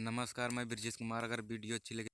नमस्कार, मैं ब्रजेश कुमार। अगर वीडियो अच्छी लगे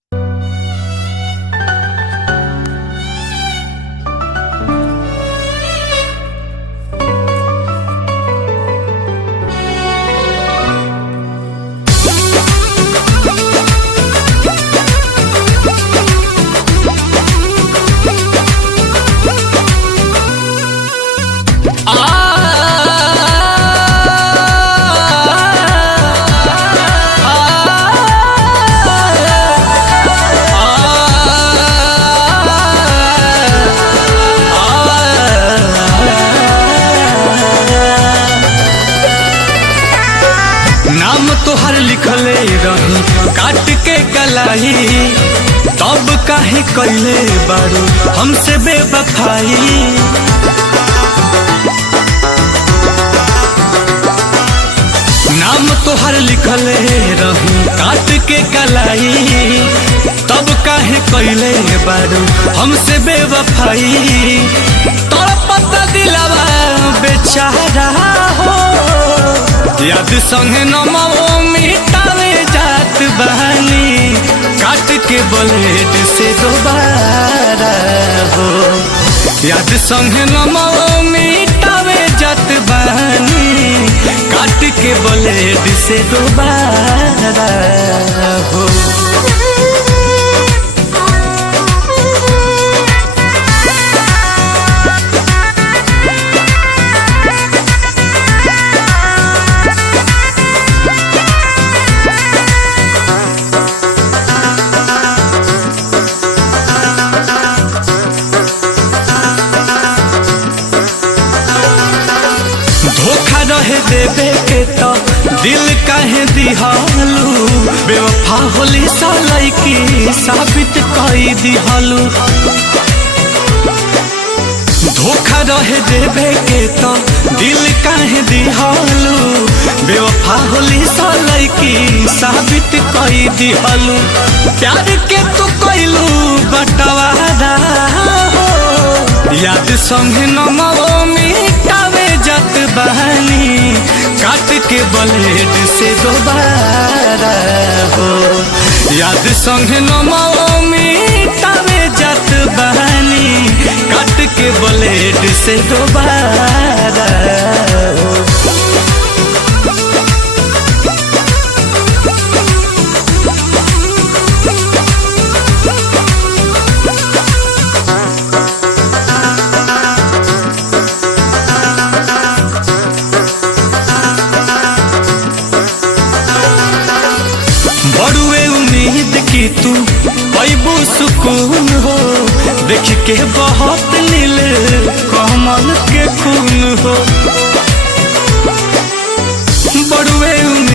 नाम तोहर लिखले रही काट के कलाई, तब काहे कैले बारू हमसे बेवफाई। नाम तोहर लिखले रही काट के कलाई, तब काहे कैले बारू हमसे बेवफाई। तड़पता दिलवा बेचारा हो, याद संगे नमो मिटावे जात बहानी, काट के ब्लेड से दोबारा हो। याद संगे नमो मिटावे जात बहानी, काट के ब्लेड से दोबारा हो। धोखा रहे देवे के तो दिल काहे दिहालू, बेवफा होली सालाई की साबित कई दिहालू। धोखा रहे देवे के तो दिल काहे दिहालू, बेवफा होली सालाई की साबित कई दिहालू। प्यार के तू कैलू बंटवारा हो, याद संगे नमो मिटावे जात बहानी, काट के ब्लेड से दोबारा हो। याद संगे नमो मिटावे जात बहानी, काट के ब्लेड से दोबारा हो। बड़ुए उम्मीद की तू पैबू सुकून हो, देख के बहुत नील कमल के खून हो।